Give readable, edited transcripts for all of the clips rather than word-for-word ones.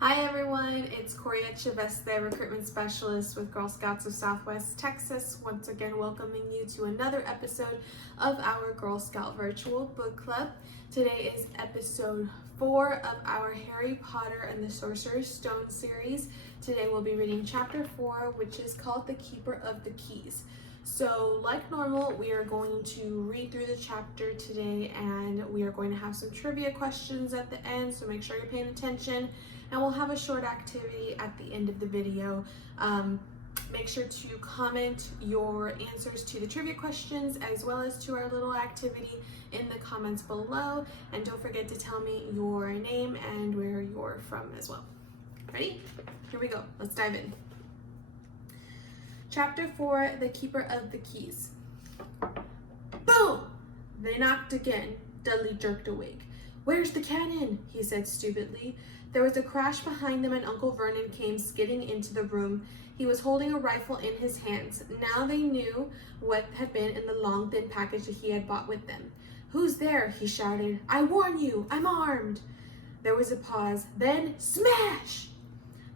Hi everyone, it's Coria Chaveste, recruitment specialist with Girl Scouts of Southwest Texas, once again welcoming you to another episode of our Girl Scout Virtual Book Club. Today is episode 4 of our Harry Potter and the Sorcerer's Stone series. Today we'll be reading chapter 4, which is called The Keeper of the Keys. So like normal, we are going to read through the chapter today and we are going to have some trivia questions at the end, so make sure you're paying attention. And we'll have a short activity at the end of the video. Make sure to comment your answers to the trivia questions as well as to our little activity in the comments below. And don't forget to tell me your name and where you're from as well. Ready? Here we go. Let's dive in. Chapter 4, The Keeper of the Keys. Boom! They knocked again. Dudley jerked awake. "Where's the cannon?" he said stupidly. There was a crash behind them and Uncle Vernon came skidding into the room. He was holding a rifle in his hands. Now they knew what had been in the long, thin package that he had bought with them. "Who's there?" he shouted. "I warn you, I'm armed." There was a pause. Then, smash!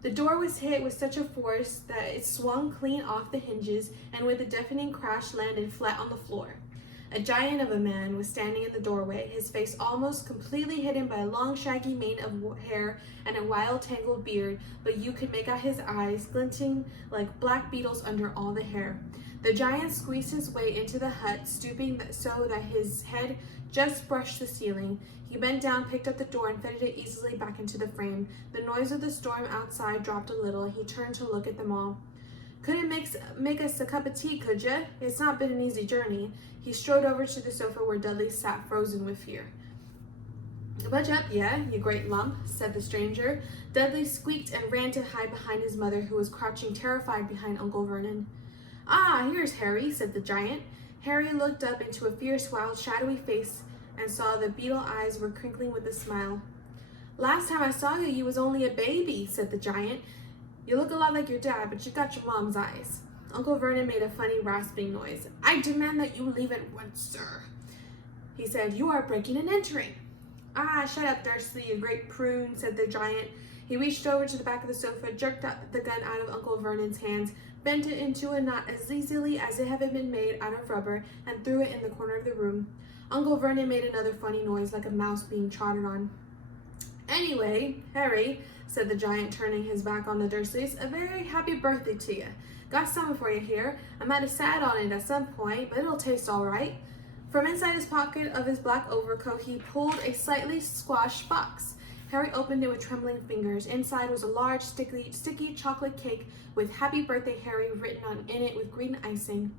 The door was hit with such a force that it swung clean off the hinges and with a deafening crash landed flat on the floor. A giant of a man was standing in the doorway, his face almost completely hidden by a long shaggy mane of hair and a wild tangled beard, but you could make out his eyes glinting like black beetles under all the hair. The giant squeezed his way into the hut, stooping so that his head just brushed the ceiling. He bent down, picked up the door, and fitted it easily back into the frame. The noise of the storm outside dropped a little. He turned to look at them all. "Couldn't make us a cup of tea, could ya? It's not been an easy journey." He strode over to the sofa where Dudley sat, frozen with fear. "Budge up, yeah, you great lump," said the stranger. Dudley squeaked and ran to hide behind his mother, who was crouching terrified behind Uncle Vernon. "Ah, here's Harry," said the giant. Harry looked up into a fierce, wild, shadowy face and saw the beetle eyes were crinkling with a smile. "Last time I saw you, you was only a baby," said the giant. "You look a lot like your dad, but you got your mom's eyes." Uncle Vernon made a funny rasping noise. "I demand that you leave at once, sir," he said. "You are breaking and entering." "Ah, shut up, Dursley, you great prune," said the giant. He reached over to the back of the sofa, jerked the gun out of Uncle Vernon's hands, bent it into a knot as easily as it had been made out of rubber, and threw it in the corner of the room. Uncle Vernon made another funny noise, like a mouse being trodden on. "Anyway, Harry," said the giant, turning his back on the Dursleys, "a very happy birthday to you. Got something for you here. I might have sat on it at some point, but it'll taste all right." From inside his pocket of his black overcoat, he pulled a slightly squashed box. Harry opened it with trembling fingers. Inside was a large, sticky chocolate cake with "Happy Birthday, Harry" written in it with green icing.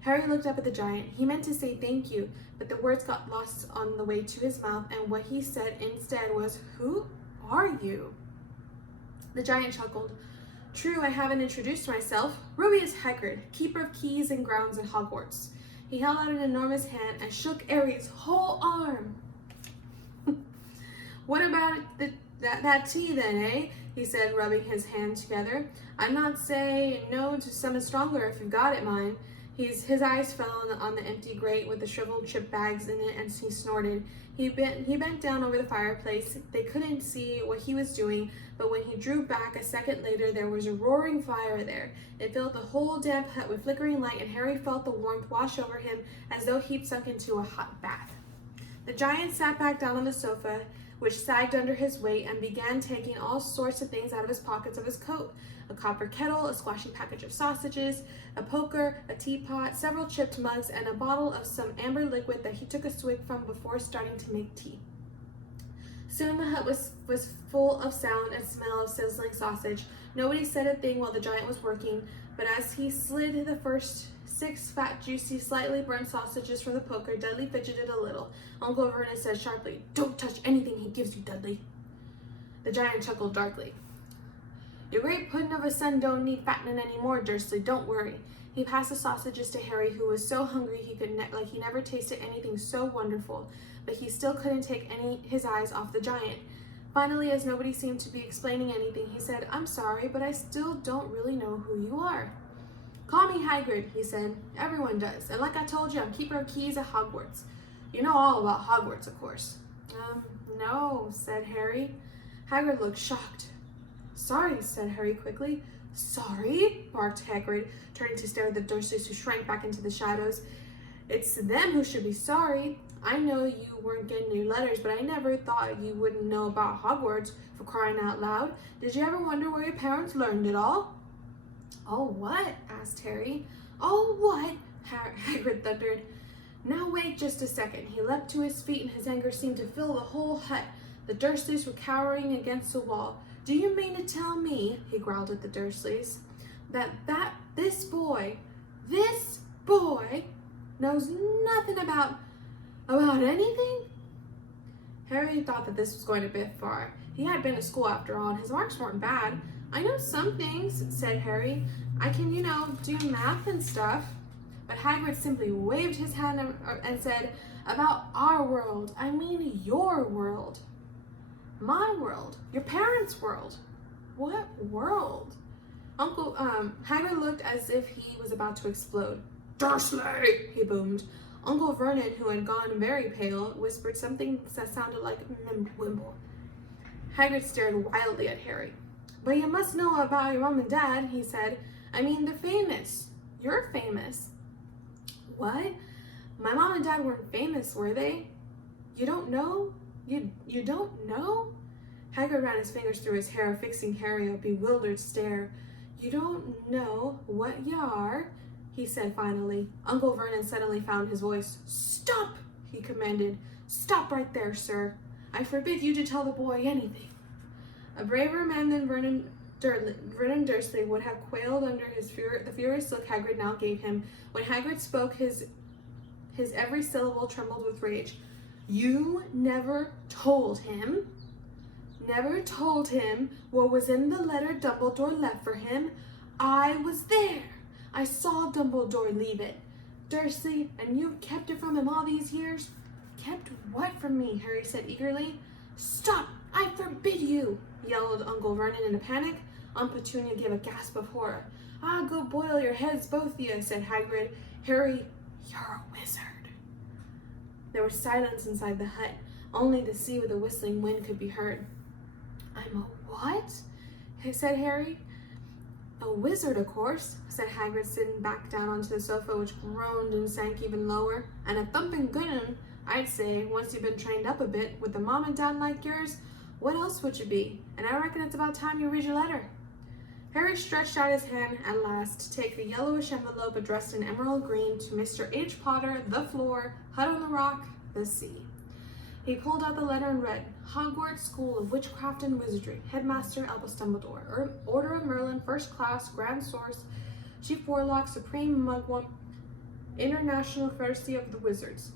Harry looked up at the giant. He meant to say thank you, but the words got lost on the way to his mouth, and what he said instead was, "Who are you?" The giant chuckled. "True, I haven't introduced myself. Rubeus Hagrid, keeper of keys and grounds at Hogwarts." He held out an enormous hand and shook Harry's whole arm. "What about that tea then, eh?" he said, rubbing his hands together. "I'm not saying no to something stronger if you've got it, mind." His eyes fell on the empty grate with the shriveled chip bags in it, and he snorted. He bent down over the fireplace. They couldn't see what he was doing, but when he drew back a second later, there was a roaring fire there. It filled the whole damp hut with flickering light, and Harry felt the warmth wash over him as though he'd sunk into a hot bath. The giant sat back down on the sofa, which sagged under his weight, and began taking all sorts of things out of his pockets of his coat. A copper kettle, a squashy package of sausages, a poker, a teapot, several chipped mugs, and a bottle of some amber liquid that he took a swig from before starting to make tea. Soon the hut was full of sound and smell of sizzling sausage. Nobody said a thing while the giant was working, but as he slid the first 6 fat, juicy, slightly burnt sausages from the poker, Dudley fidgeted a little. Uncle Vernon said sharply, "Don't touch anything he gives you, Dudley." The giant chuckled darkly. "Your great puddin' of a son don't need fattening any more, Dursley, don't worry." He passed the sausages to Harry, who was so hungry he never tasted anything so wonderful, but he still couldn't take his eyes off the giant. Finally, as nobody seemed to be explaining anything, he said, "I'm sorry, but I still don't really know who you are." "Call me Hagrid," he said. "Everyone does, and like I told you, I'm keeper of keys at Hogwarts. You know all about Hogwarts, of course." No, said Harry. Hagrid looked shocked. Sorry, said Harry quickly. Sorry? Barked Hagrid, turning to stare at the Dursleys, who shrank back into the shadows. It's them who should be sorry. I know you weren't getting your letters, but I never thought you wouldn't know about Hogwarts, for crying out loud. Did you ever wonder where your parents learned it all? Oh, what? Asked Harry. Oh, what? Hagrid thundered. Now wait just a second. He leapt to his feet and his anger seemed to fill the whole hut. The Dursleys were cowering against the wall. Do you mean to tell me, he growled at the Dursleys, that this boy knows nothing about anything? Harry thought that this was going a bit far. He had been to school after all, and his marks weren't bad. I know some things, said Harry. I can, do math and stuff. But Hagrid simply waved his hand and said, about our world. I mean your world. My world. Your parents' world. What world? Hagrid looked as if he was about to explode. Dursley, he boomed. Uncle Vernon, who had gone very pale, whispered something that sounded like Mimblewimble. Hagrid stared wildly at Harry. But you must know about your mom and dad, he said. I mean, they're famous. You're famous. What? My mom and dad weren't famous, were they? You don't know? You don't know? Hagrid ran his fingers through his hair, fixing Harry a bewildered stare. You don't know what you are? He said finally. Uncle Vernon suddenly found his voice. Stop! He commanded. Stop right there, sir. I forbid you to tell the boy anything. A braver man than Vernon Dursley would have quailed under the furious look Hagrid now gave him. When Hagrid spoke, his every syllable trembled with rage. You never told him what was in the letter Dumbledore left for him. I was there. I saw Dumbledore leave it. Dursley, and you kept it from him all these years? Kept what from me? Harry said eagerly. Stop! I forbid you! Yelled Uncle Vernon in a panic. Aunt Petunia gave a gasp of horror. Ah, go boil your heads, both of you, said Hagrid. Harry, you're a wizard. There was silence inside the hut. Only the sea with the whistling wind could be heard. I'm a what? Said Harry. A wizard, of course, said Hagrid, sitting back down onto the sofa, which groaned and sank even lower. And a thumping good one, I'd say, once you've been trained up a bit. With a mom and dad like yours, what else would you be? And I reckon it's about time you read your letter. Harry stretched out his hand at last to take the yellowish envelope addressed in emerald green to Mr. H. Potter, the floor, hut on the rock, the sea. He pulled out the letter and read, Hogwarts School of Witchcraft and Wizardry, Headmaster Albus Dumbledore, Order of Merlin, First Class, Grand Source, Chief Warlock, Supreme Mugwump, International Courtesy of the Wizards.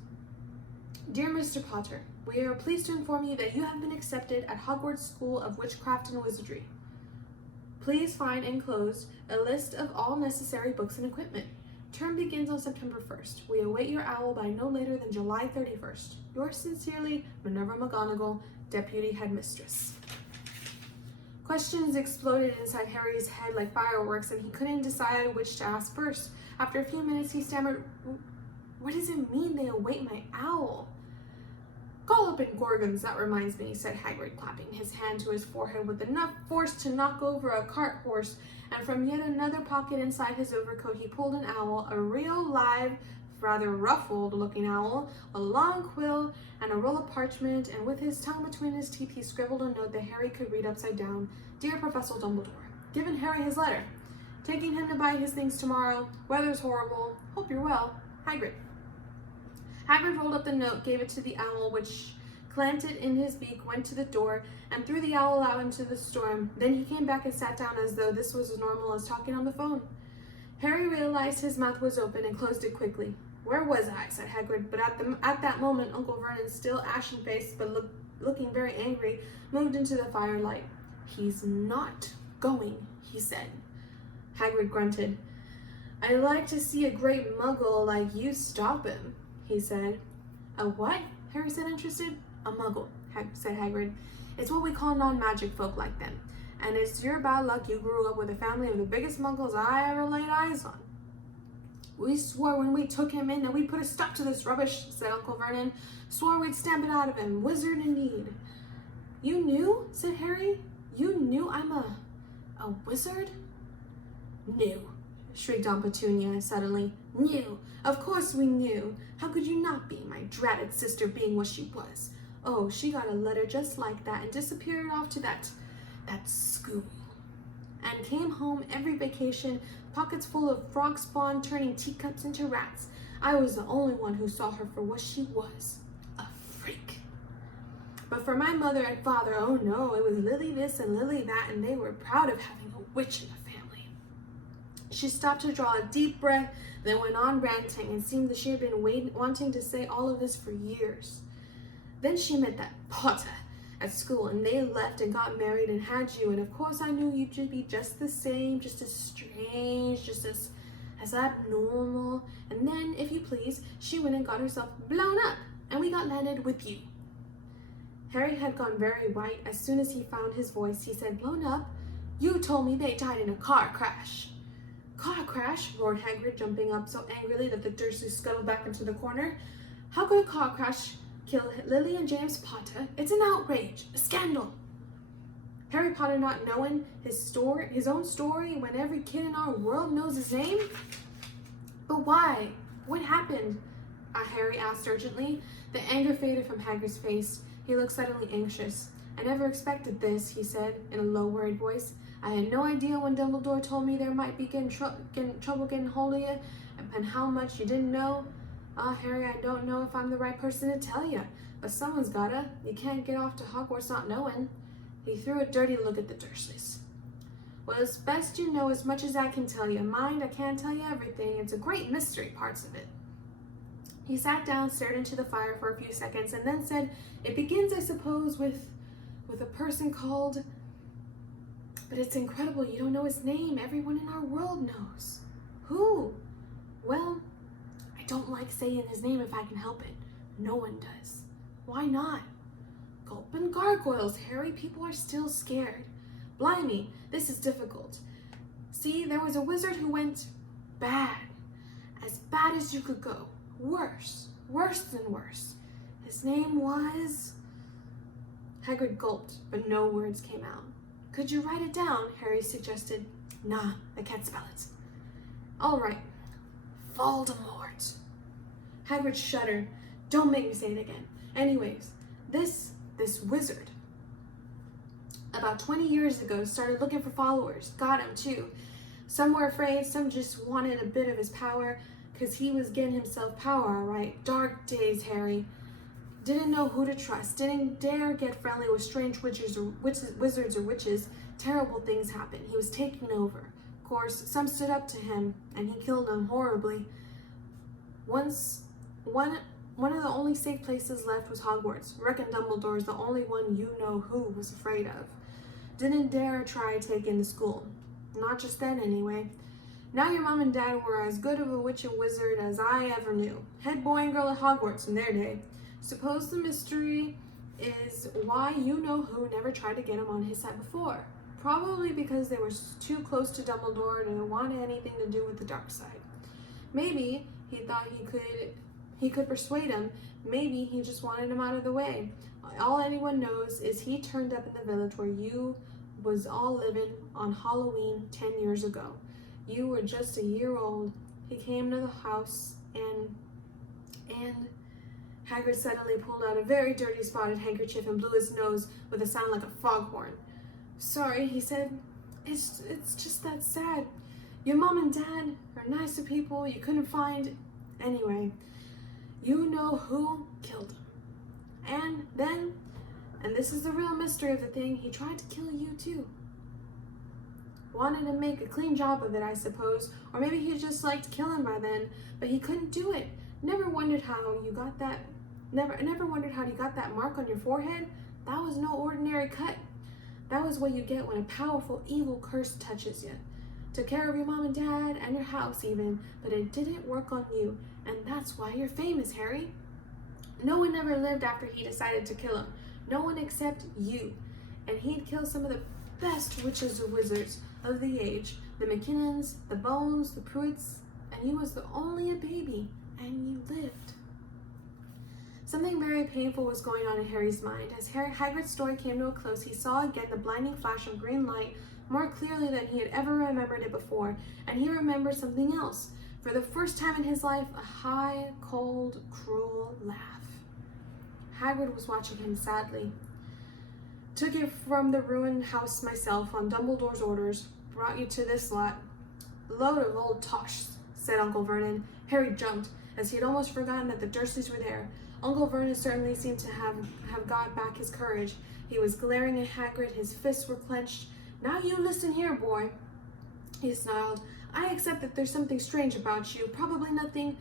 Dear Mr. Potter, we are pleased to inform you that you have been accepted at Hogwarts School of Witchcraft and Wizardry. Please find enclosed a list of all necessary books and equipment. Term begins on September 1st. We await your owl by no later than July 31st. Yours sincerely, Minerva McGonagall, Deputy Headmistress. Questions exploded inside Harry's head like fireworks, and he couldn't decide which to ask first. After a few minutes, he stammered, What does it mean they await my owl? Gollop and Gorgons, that reminds me, said Hagrid, clapping his hand to his forehead with enough force to knock over a cart horse, and from yet another pocket inside his overcoat he pulled an owl, a real live, rather ruffled-looking owl, a long quill, and a roll of parchment, and with his tongue between his teeth he scribbled a note that Harry could read upside down. Dear Professor Dumbledore, given Harry his letter. Taking him to buy his things tomorrow. Weather's horrible. Hope you're well. Hagrid. Hagrid rolled up the note, gave it to the owl, which clamped it in his beak, went to the door, and threw the owl out into the storm. Then he came back and sat down as though this was as normal as talking on the phone. Harry realized his mouth was open and closed it quickly. Where was I? Said Hagrid, but at that moment Uncle Vernon, still ashen-faced but looking very angry, moved into the firelight. He's not going, he said. Hagrid grunted. I'd like to see a great muggle like you stop him, he said. A what? Harry said, interested. A muggle, said Hagrid. It's what we call non-magic folk like them. And it's your bad luck you grew up with a family of the biggest muggles I ever laid eyes on. We swore when we took him in that we'd put a stop to this rubbish, said Uncle Vernon. Swore we'd stamp it out of him. Wizard indeed. You knew? Said Harry. You knew I'm a A wizard? Knew, shrieked Aunt Petunia suddenly. Knew. Of course we knew. How could you not be, my dratted sister being what she was? Oh, she got a letter just like that and disappeared off to that school. And came home every vacation, pockets full of frog spawn turning teacups into rats. I was the only one who saw her for what she was, a freak. But for my mother and father, oh no, it was Lily this and Lily that, and they were proud of having a witch in the family. She stopped to draw a deep breath, then went on ranting, and seemed that she had been wanting to say all of this for years. Then she met that Potter at school, and they left and got married and had you, and of course I knew you'd be just the same, just as strange, just as abnormal. And then, if you please, she went and got herself blown up, and we got landed with you. Harry had gone very white. As soon as he found his voice, he said, blown up? You told me they died in a car crash. Car crash? Roared Hagrid, jumping up so angrily that the Dursleys scuttled back into the corner. How could a car crash kill Lily and James Potter? It's an outrage, a scandal. Harry Potter not knowing his own story when every kid in our world knows his name? But why? What happened? Harry asked urgently. The anger faded from Hagrid's face. He looked suddenly anxious. I never expected this, he said in a low, worried voice. I had no idea when Dumbledore told me there might be trouble getting hold of you, and how much you didn't know. Harry, I don't know if I'm the right person to tell you, but someone's gotta. You can't get off to Hogwarts not knowing. He threw a dirty look at the Dursleys. Well, it's best you know as much as I can tell you. Mind, I can't tell you everything. It's a great mystery, parts of it. He sat down, stared into the fire for a few seconds, and then said, it begins, I suppose, with a person called... But it's incredible you don't know his name. Everyone in our world knows. Who? Well, I don't like saying his name if I can help it. No one does. Why not? Gulp and gargoyles, Harry. People are still scared. Blimey, this is difficult. See, there was a wizard who went bad. As bad as you could go. Worse. Worse than worse. His name was... Hagrid gulped, but no words came out. Could you write it down? Harry suggested. Nah, I can't spell it. All right. Voldemort. Hagrid shuddered. Don't make me say it again. Anyways, this wizard, about 20 years ago, started looking for followers. Got him too. Some were afraid, some just wanted a bit of his power, because he was getting himself power, all right. Dark days, Harry. Didn't know who to trust. Didn't dare get friendly with strange wizards or witches. Terrible things happened. He was taking over. Of course, some stood up to him, and he killed them horribly. Once, one of the only safe places left was Hogwarts. Reckon Dumbledore's the only one you know who was afraid of. Didn't dare try taking the school. Not just then, anyway. Now your mom and dad were as good of a witch and wizard as I ever knew. Head boy and girl at Hogwarts in their day. Suppose the mystery is why you know who never tried to get him on his side before. Probably because they were too close to Dumbledore and didn't want anything to do with the dark side. Maybe he thought he could persuade him. Maybe he just wanted him out of the way. All anyone knows is he turned up in the village where you was all living on Halloween 10 years ago. You were just a year old. He came to the house and Hagrid suddenly pulled out a very dirty spotted handkerchief and blew his nose with a sound like a foghorn. Sorry, he said. It's just that sad. Your mom and dad are nicer people you couldn't find. Anyway, you know who killed him. And then, and this is the real mystery of the thing, he tried to kill you too. Wanted to make a clean job of it, I suppose. Or maybe he just liked killing by then, but he couldn't do it. Never wondered how you got that mark on your forehead. That was no ordinary cut. That was what you get when a powerful evil curse touches you. Took care of your mom and dad and your house even, but it didn't work on you, and that's why you're famous, Harry. No one ever lived after he decided to kill him. No one except you. And he'd kill some of the best witches or wizards of the age. The McKinnons, the Bones, the Pruitts, and you was only a baby, and you lived. Something very painful was going on in Harry's mind. As Hagrid's story came to a close, he saw again the blinding flash of green light more clearly than he had ever remembered it before, and he remembered something else. For the first time in his life, a high, cold, cruel laugh. Hagrid was watching him sadly. Took you from the ruined house myself on Dumbledore's orders, brought you to this lot. Load of old tosh, said Uncle Vernon. Harry jumped, as he had almost forgotten that the Dursleys were there. Uncle Vernon certainly seemed to have got back his courage. He was glaring at Hagrid, his fists were clenched. Now you listen here, boy, he snarled. I accept that there's something strange about you, probably nothing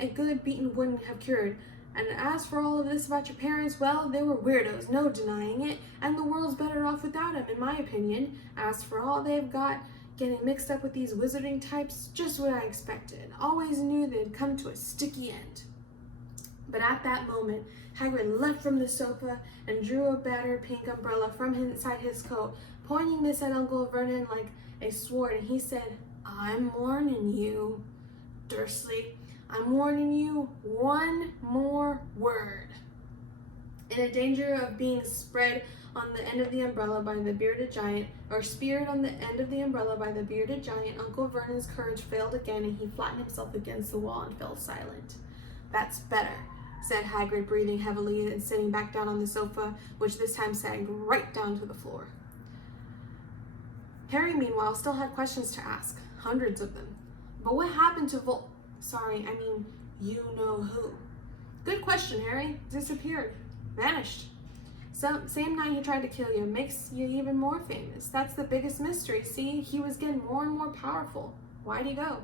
a good beating wouldn't have cured. And as for all of this about your parents, well, they were weirdos, no denying it, and the world's better off without them, in my opinion. As for all they've got, getting mixed up with these wizarding types, just what I expected. Always knew they'd come to a sticky end. But at that moment, Hagrid leapt from the sofa and drew a battered pink umbrella from inside his coat, pointing this at Uncle Vernon like a sword, and he said, I'm warning you, Dursley. I'm warning you one more word. In a danger of being spread on the end of the umbrella by the bearded giant, or speared on the end of the umbrella by the bearded giant, Uncle Vernon's courage failed again, and he flattened himself against the wall and fell silent. That's better, said Hagrid, breathing heavily and sitting back down on the sofa, which this time sagged right down to the floor. Harry, meanwhile, still had questions to ask, hundreds of them. But what happened to you-know-who? Good question, Harry. Disappeared. Vanished. Same night he tried to kill you. Makes you even more famous. That's the biggest mystery. See, he was getting more and more powerful. Why'd he go?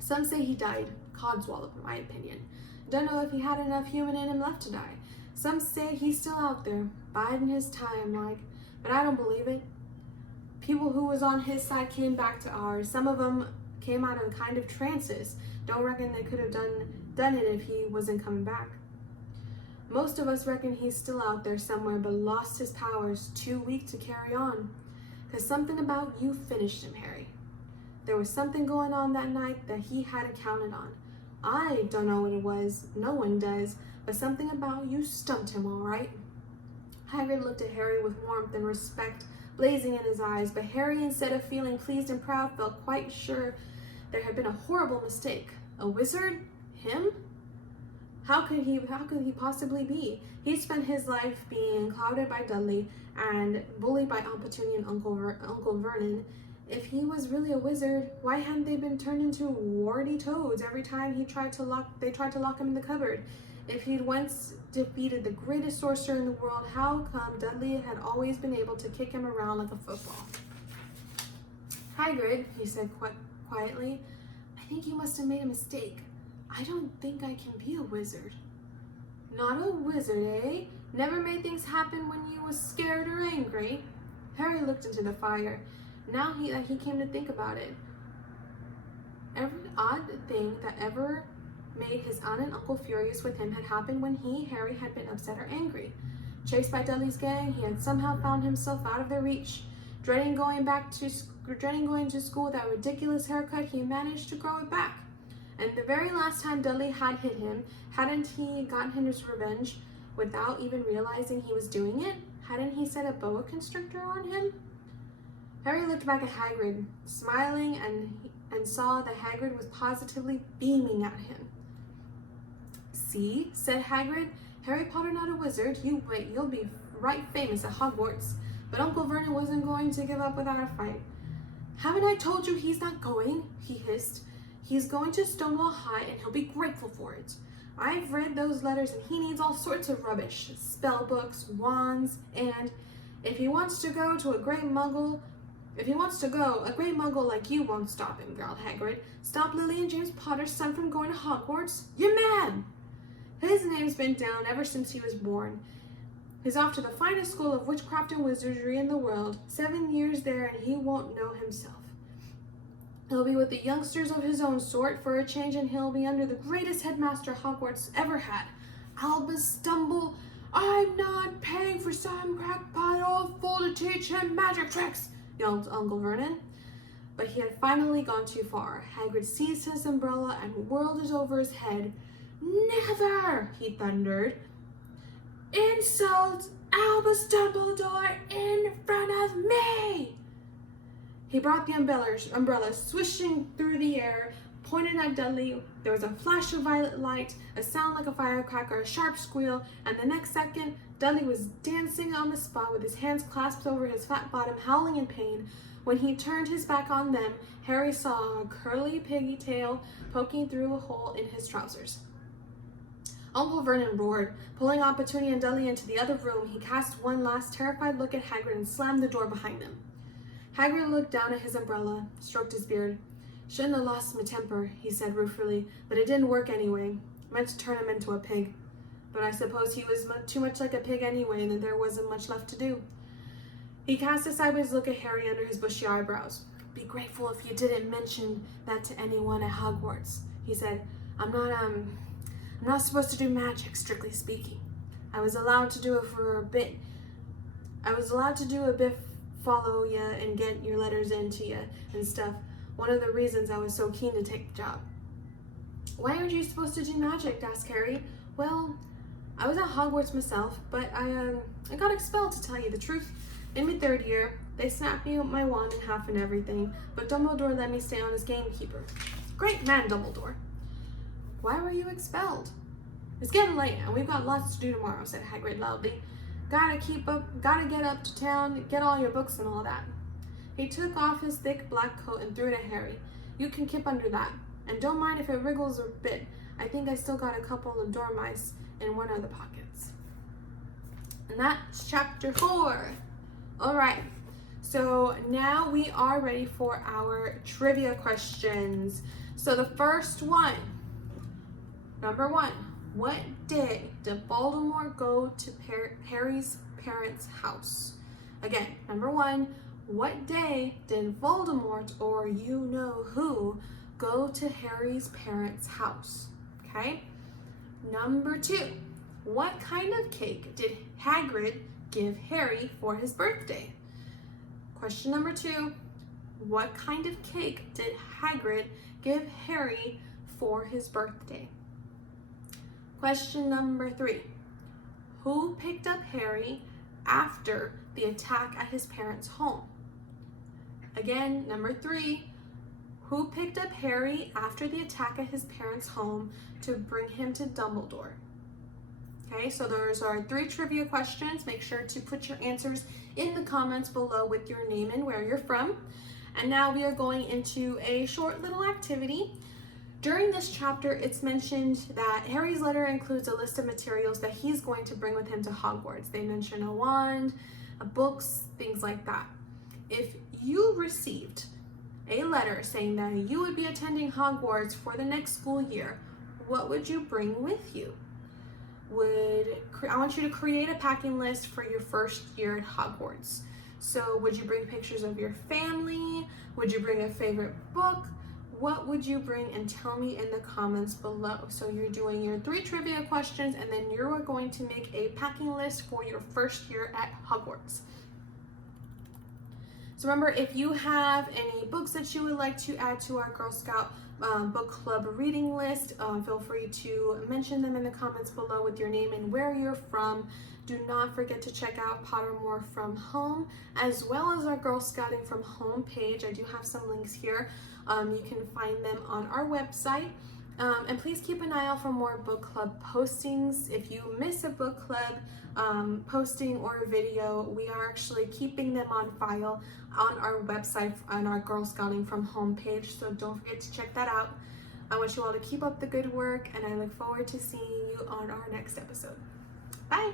Some say he died. Codswallop, in my opinion. Don't know if he had enough human in him left to die. Some say he's still out there, biding his time, but I don't believe it. People who was on his side came back to ours. Some of them came out of kind of trances. Don't reckon they could have done it if he wasn't coming back. Most of us reckon he's still out there somewhere, but lost his powers, too weak to carry on. 'Cause something about you finished him, Harry. There was something going on that night that he hadn't counted on. I don't know what it was, no one does, but something about you stumped him, all right. Hagrid looked at Harry with warmth and respect blazing in his eyes, but Harry, instead of feeling pleased and proud, felt quite sure there had been a horrible mistake. A wizard? Him? How could he possibly be? He spent his life being clouded by Dudley and bullied by Aunt Petunia and Uncle Vernon. If he was really a wizard, why hadn't they been turned into warty toads every time they tried to lock him in the cupboard? If he'd once defeated the greatest sorcerer in the world, how come Dudley had always been able to kick him around like a football? Hagrid, he said quietly, I think you must have made a mistake. I don't think I can be a wizard. Not a wizard, eh? Never made things happen when you was scared or angry? Harry looked into the fire. Now he came to think about it. Every odd thing that ever made his aunt and uncle furious with him had happened when Harry, had been upset or angry. Chased by Dudley's gang, he had somehow found himself out of their reach. Dreading going to school with that ridiculous haircut, he managed to grow it back. And the very last time Dudley had hit him, hadn't he gotten his revenge without even realizing he was doing it? Hadn't he set a boa constrictor on him? Harry looked back at Hagrid, smiling, and saw that Hagrid was positively beaming at him. See, said Hagrid, Harry Potter not a wizard. You wait, you'll be right famous at Hogwarts. But Uncle Vernon wasn't going to give up without a fight. Haven't I told you he's not going? He hissed. He's going to Stonewall High and he'll be grateful for it. I've read those letters and he needs all sorts of rubbish. Spell books, wands, and if he wants to go, a great muggle like you won't stop him, growled Hagrid. Stop Lily and James Potter's son from going to Hogwarts? You're mad! His name's been down ever since he was born. He's off to the finest school of witchcraft and wizardry in the world. 7 years there and he won't know himself. He'll be with the youngsters of his own sort for a change, and he'll be under the greatest headmaster Hogwarts ever had. Albus Stumble, I'm not paying for some crackpot old fool to teach him magic tricks, yelled Uncle Vernon. But he had finally gone too far. Hagrid seized his umbrella and whirled it over his head. Never, he thundered. In insult Albus Dumbledore in front of me! He brought the umbrella swishing through the air, pointed at Dudley. There was a flash of violet light, a sound like a firecracker, a sharp squeal, and the next second, Dudley was dancing on the spot with his hands clasped over his fat bottom, howling in pain. When he turned his back on them, Harry saw a curly piggy tail poking through a hole in his trousers. Uncle Vernon roared, pulling Aunt Petunia and Dudley into the other room. He cast one last terrified look at Hagrid and slammed the door behind them. Hagrid looked down at his umbrella, stroked his beard. "Shouldn't have lost my temper," he said ruefully, "but it didn't work anyway. Meant to turn him into a pig. But I suppose he was too much like a pig anyway, and that there wasn't much left to do." He cast a sideways look at Harry under his bushy eyebrows. "Be grateful if you didn't mention that to anyone at Hogwarts," he said. I'm not supposed to do magic, strictly speaking. I was allowed to do it for a bit. Follow you and get your letters into you and stuff. One of the reasons I was so keen to take the job." "Why aren't you supposed to do magic?" asked Harry. "Well, I was at Hogwarts myself, but I got expelled, to tell you the truth. In my third year, they snapped me my wand in half and everything, but Dumbledore let me stay on as gamekeeper. Great man, Dumbledore." "Why were you expelled?" "It's getting late, and we've got lots to do tomorrow," said Hagrid loudly. Gotta get up to town, get all your books and all that." He took off his thick black coat and threw it at Harry. "You can keep under that, and don't mind if it wriggles a bit. I think I still got a couple of dormice in one of the pockets." And that's chapter 4. All right, so now we are ready for our trivia questions. So the first one, number 1. What day did Voldemort go to Harry's parents' house? Again, number 1, what day did Voldemort, or you know who, go to Harry's parents' house? Okay. Number 2, what kind of cake did Hagrid give Harry for his birthday? Question number 2, what kind of cake did Hagrid give Harry for his birthday? Question number 3, who picked up Harry after the attack at his parents' home? Again, number 3, who picked up Harry after the attack at his parents' home to bring him to Dumbledore? Okay, so those are 3 trivia questions. Make sure to put your answers in the comments below with your name and where you're from. And now we are going into a short little activity. During this chapter, it's mentioned that Harry's letter includes a list of materials that he's going to bring with him to Hogwarts. They mention a wand, books, things like that. If you received a letter saying that you would be attending Hogwarts for the next school year, what would you bring with you? I want you to create a packing list for your first year at Hogwarts. So would you bring pictures of your family? Would you bring a favorite book? What would you bring? And tell me in the comments below. So you're doing your 3 trivia questions, and then you're going to make a packing list for your first year at Hogwarts. So remember, if you have any books that you would like to add to our Girl Scout book club reading list, feel free to mention them in the comments below with your name and where you're from. Do not forget to check out Pottermore from Home, as well as our Girl Scouting from Home page. I do have some links here. You can find them on our website. And please keep an eye out for more book club postings. If you miss a book club posting or a video, we are actually keeping them on file on our website on our Girl Scouting from Home page, so don't forget to check that out. I want you all to keep up the good work, and I look forward to seeing you on our next episode. Bye!